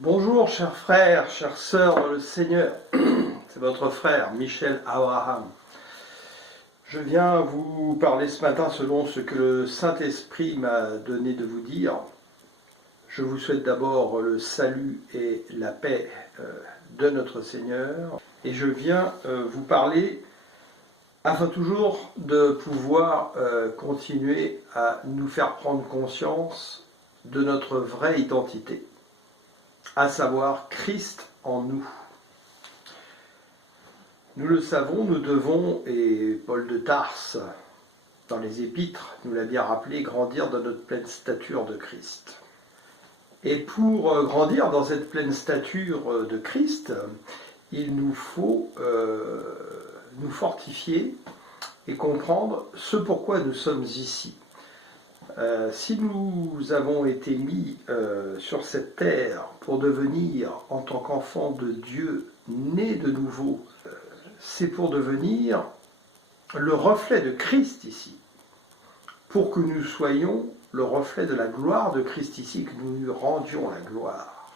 Bonjour chers frères, chères sœurs dans le Seigneur, c'est votre frère Michel Abraham. Je viens vous parler ce matin selon ce que le Saint-Esprit m'a donné de vous dire. Je vous souhaite d'abord le salut et la paix de notre Seigneur. Et je viens vous parler afin toujours de pouvoir continuer à nous faire prendre conscience de notre vraie identité, à savoir Christ en nous. Nous le savons, nous devons, et Paul de Tarse, dans les Épîtres, nous l'a bien rappelé, grandir dans notre pleine stature de Christ. Et pour grandir dans cette pleine stature de Christ, il nous faut nous fortifier et comprendre ce pourquoi nous sommes ici. Si nous avons été mis sur cette terre pour devenir, en tant qu'enfants de Dieu, nés de nouveau, c'est pour devenir le reflet de Christ ici, pour que nous soyons le reflet de la gloire de Christ ici, que nous lui rendions la gloire.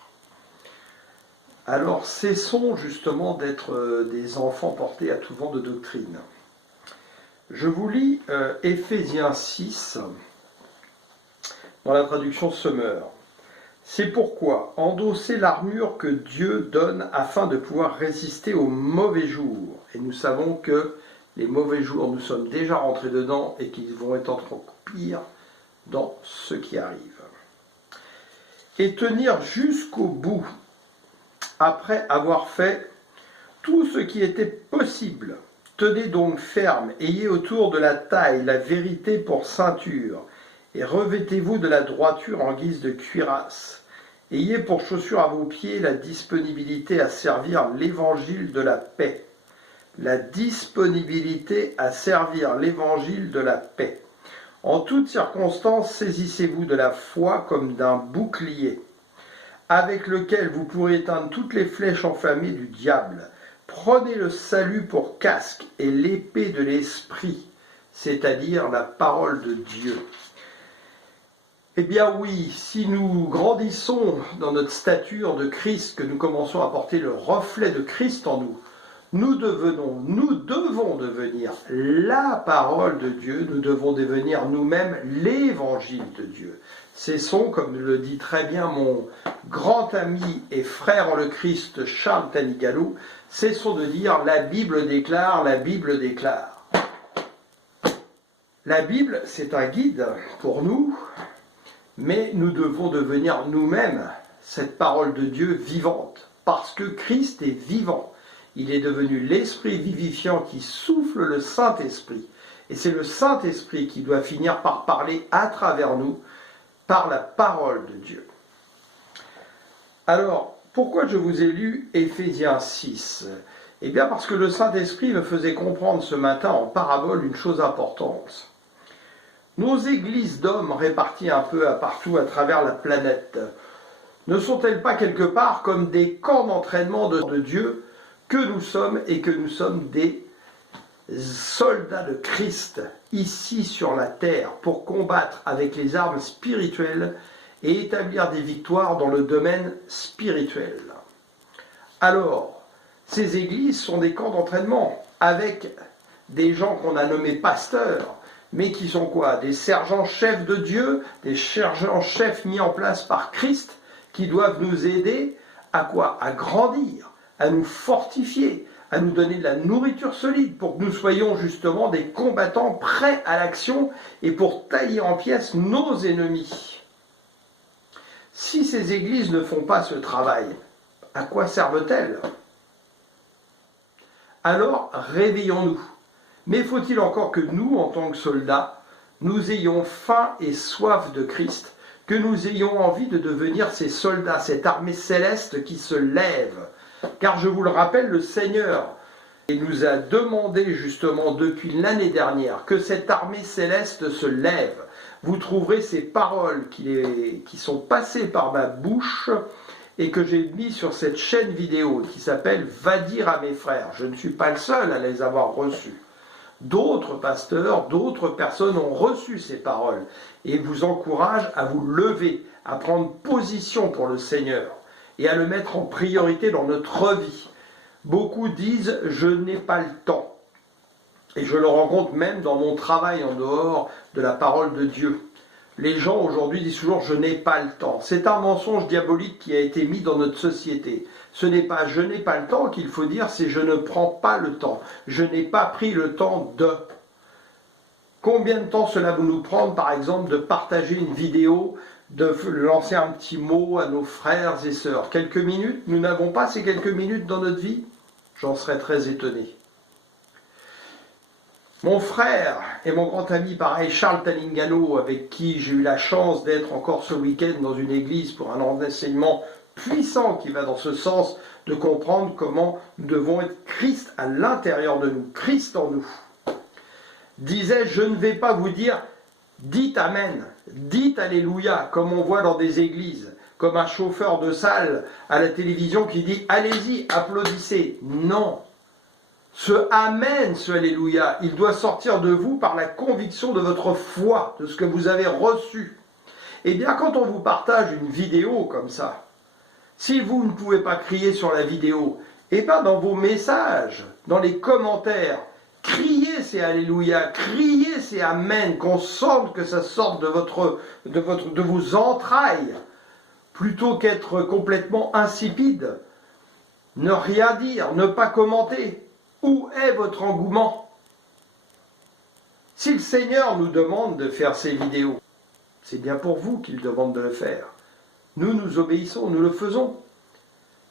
Alors cessons justement d'être des enfants portés à tout vent de doctrine. Je vous lis Éphésiens 6, dans la traduction Semeur. C'est pourquoi endossez l'armure que Dieu donne afin de pouvoir résister aux mauvais jours. Et nous savons que les mauvais jours, nous sommes déjà rentrés dedans et qu'ils vont être encore pires dans ce qui arrive. Et tenir jusqu'au bout, après avoir fait tout ce qui était possible. Tenez donc ferme, ayez autour de la taille la vérité pour ceinture, et revêtez-vous de la droiture en guise de cuirasse. Ayez pour chaussure à vos pieds la disponibilité à servir l'évangile de la paix. La disponibilité à servir l'évangile de la paix. En toutes circonstances, saisissez-vous de la foi comme d'un bouclier, avec lequel vous pourrez éteindre toutes les flèches enflammées du diable. Prenez le salut pour casque et l'épée de l'esprit, c'est-à-dire la parole de Dieu. Eh bien oui, si nous grandissons dans notre stature de Christ, que nous commençons à porter le reflet de Christ en nous, nous devons devenir la parole de Dieu, nous devons devenir nous-mêmes l'évangile de Dieu. Cessons, comme le dit très bien mon grand ami et frère en le Christ Charles Tanigalou, cessons de dire la Bible déclare, la Bible déclare. La Bible, c'est un guide pour nous, mais nous devons devenir nous-mêmes cette parole de Dieu vivante, parce que Christ est vivant. Il est devenu l'Esprit vivifiant qui souffle le Saint-Esprit. Et c'est le Saint-Esprit qui doit finir par parler à travers nous, par la parole de Dieu. Alors, pourquoi je vous ai lu Éphésiens 6 ? Eh bien parce que le Saint-Esprit me faisait comprendre ce matin en parabole une chose importante. Nos églises d'hommes réparties un peu partout à travers la planète, ne sont-elles pas quelque part comme des camps d'entraînement de Dieu que nous sommes et que nous sommes des soldats de Christ ici sur la terre pour combattre avec les armes spirituelles et établir des victoires dans le domaine spirituel. Alors, ces églises sont des camps d'entraînement avec des gens qu'on a nommés pasteurs, mais qui sont quoi? Des sergents-chefs de Dieu, des sergents-chefs mis en place par Christ, qui doivent nous aider à quoi? À grandir, à nous fortifier, à nous donner de la nourriture solide pour que nous soyons justement des combattants prêts à l'action et pour tailler en pièces nos ennemis. Si ces églises ne font pas ce travail, à quoi servent-elles? Alors, réveillons-nous. Mais faut-il encore que nous, en tant que soldats, nous ayons faim et soif de Christ, que nous ayons envie de devenir ces soldats, cette armée céleste qui se lève. Car je vous le rappelle, le Seigneur nous a demandé justement depuis l'année dernière que cette armée céleste se lève. Vous trouverez ces paroles qui sont passées par ma bouche et que j'ai mis sur cette chaîne vidéo qui s'appelle « Va dire à mes frères ». Je ne suis pas le seul à les avoir reçues. D'autres pasteurs, d'autres personnes ont reçu ces paroles et vous encouragent à vous lever, à prendre position pour le Seigneur. et à le mettre en priorité dans notre vie. Beaucoup disent « je n'ai pas le temps ». Et je le rencontre même dans mon travail en dehors de la parole de Dieu. Les gens aujourd'hui disent toujours « je n'ai pas le temps ». C'est un mensonge diabolique qui a été mis dans notre société. Ce n'est pas « je n'ai pas le temps » qu'il faut dire, c'est « je ne prends pas le temps ». Je n'ai pas pris le temps de... Combien de temps cela va nous prendre, par exemple, de partager une vidéo, de lancer un petit mot à nos frères et sœurs? Quelques minutes? Nous n'avons pas ces quelques minutes dans notre vie? J'en serais très étonné. Mon frère et mon grand ami, pareil, Charles Talingano, avec qui j'ai eu la chance d'être encore ce week-end dans une église pour un enseignement puissant qui va dans ce sens de comprendre comment nous devons être Christ à l'intérieur de nous, Christ en nous, disait « je ne vais pas vous dire « dites Amen », dites « Alléluia », comme on voit dans des églises, comme un chauffeur de salle à la télévision qui dit « allez-y, applaudissez ». Non. Ce Amen, ce Alléluia, il doit sortir de vous par la conviction de votre foi, de ce que vous avez reçu. Eh bien, quand on vous partage une vidéo comme ça, si vous ne pouvez pas crier sur la vidéo, eh bien dans vos messages, dans les commentaires, criez ces Alléluia, criez ces Amen, qu'on sente que ça sorte de vos entrailles, plutôt qu'être complètement insipide. Ne rien dire, ne pas commenter. Où est votre engouement? Si le Seigneur nous demande de faire ces vidéos, c'est bien pour vous qu'il demande de le faire. Nous, nous obéissons, nous le faisons.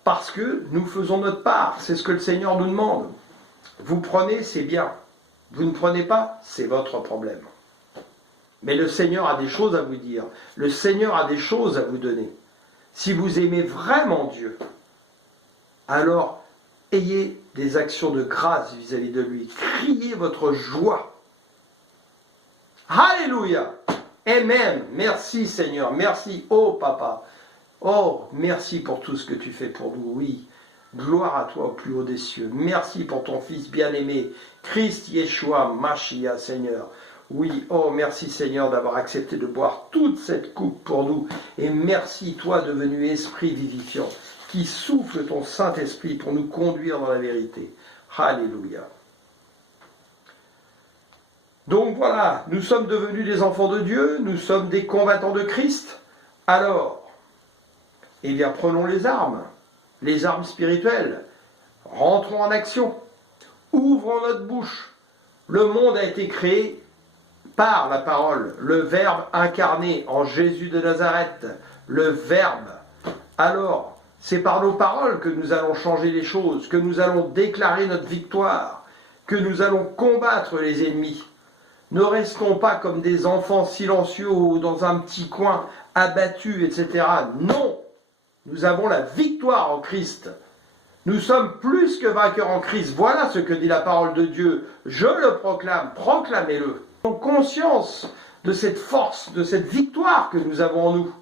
Parce que nous faisons notre part, c'est ce que le Seigneur nous demande. Vous prenez, c'est bien. Vous ne prenez pas, c'est votre problème. Mais le Seigneur a des choses à vous dire. Le Seigneur a des choses à vous donner. Si vous aimez vraiment Dieu, alors ayez des actions de grâce vis-à-vis de lui. Criez votre joie. Alléluia. Amen. Merci Seigneur. Merci. Oh Papa. Oh, merci pour tout ce que tu fais pour nous. Oui. Gloire à toi au plus haut des cieux. Merci pour ton Fils bien-aimé, Christ Yeshua, Mashiach, Seigneur. Oui, oh merci Seigneur d'avoir accepté de boire toute cette coupe pour nous. Et merci toi devenu Esprit vivifiant, qui souffle ton Saint-Esprit pour nous conduire dans la vérité. Alléluia. Donc voilà, nous sommes devenus des enfants de Dieu, nous sommes des combattants de Christ. Alors, eh bien prenons les armes spirituelles, rentrons en action, ouvrons notre bouche. Le monde a été créé par la parole, le Verbe incarné en Jésus de Nazareth, le Verbe. Alors, c'est par nos paroles que nous allons changer les choses, que nous allons déclarer notre victoire, que nous allons combattre les ennemis. Ne restons pas comme des enfants silencieux ou dans un petit coin, abattus, etc. Non, nous avons la victoire en Christ. Nous sommes plus que vainqueurs en Christ. Voilà ce que dit la parole de Dieu. Je le proclame, proclamez-le. Nous avons conscience de cette force, de cette victoire que nous avons en nous.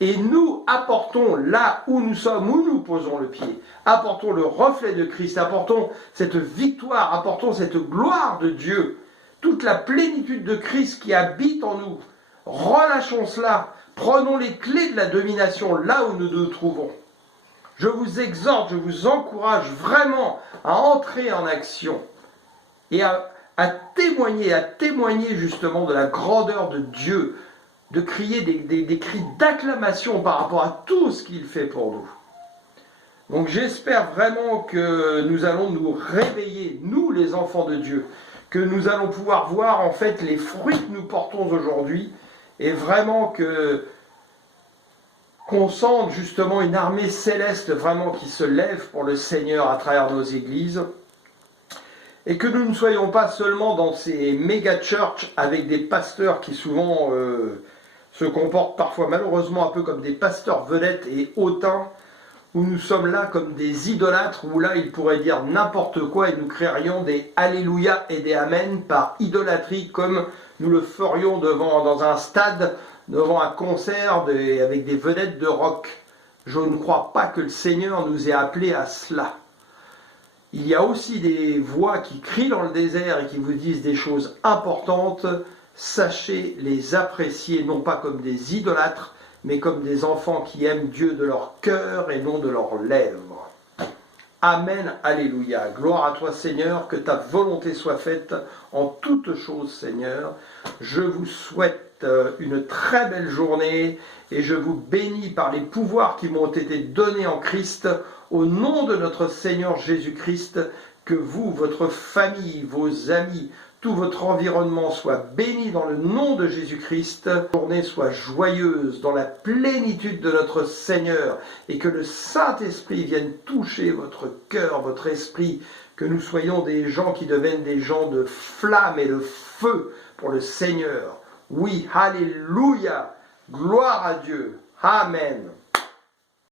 Et nous apportons là où nous sommes, où nous posons le pied, apportons le reflet de Christ, apportons cette victoire, apportons cette gloire de Dieu, toute la plénitude de Christ qui habite en nous. Relâchons cela, prenons les clés de la domination là où nous nous trouvons. Je vous exhorte, je vous encourage vraiment à entrer en action et à témoigner justement de la grandeur de Dieu, de crier des cris d'acclamation par rapport à tout ce qu'il fait pour nous. Donc j'espère vraiment que nous allons nous réveiller, nous les enfants de Dieu, que nous allons pouvoir voir en fait les fruits que nous portons aujourd'hui, et vraiment qu'on sente justement une armée céleste vraiment qui se lève pour le Seigneur à travers nos églises, et que nous ne soyons pas seulement dans ces méga-churches avec des pasteurs qui souvent se comportent parfois malheureusement un peu comme des pasteurs vedettes et hautains, où nous sommes là comme des idolâtres, où là ils pourraient dire n'importe quoi et nous créerions des Alléluia et des Amen par idolâtrie, comme nous le ferions dans un stade, devant un concert avec des vedettes de rock. Je ne crois pas que le Seigneur nous ait appelés à cela. Il y a aussi des voix qui crient dans le désert et qui vous disent des choses importantes. Sachez les apprécier, non pas comme des idolâtres, mais comme des enfants qui aiment Dieu de leur cœur et non de leurs lèvres. Amen, alléluia. Gloire à toi, Seigneur, que ta volonté soit faite en toutes choses, Seigneur. Je vous souhaite une très belle journée et je vous bénis par les pouvoirs qui m'ont été donnés en Christ, au nom de notre Seigneur Jésus-Christ, que vous, votre famille, vos amis, tout votre environnement soit béni dans le nom de Jésus-Christ. Que la journée soit joyeuse dans la plénitude de notre Seigneur et que le Saint-Esprit vienne toucher votre cœur, votre esprit, que nous soyons des gens qui deviennent des gens de flamme et de feu pour le Seigneur. Oui, alléluia, gloire à Dieu. Amen.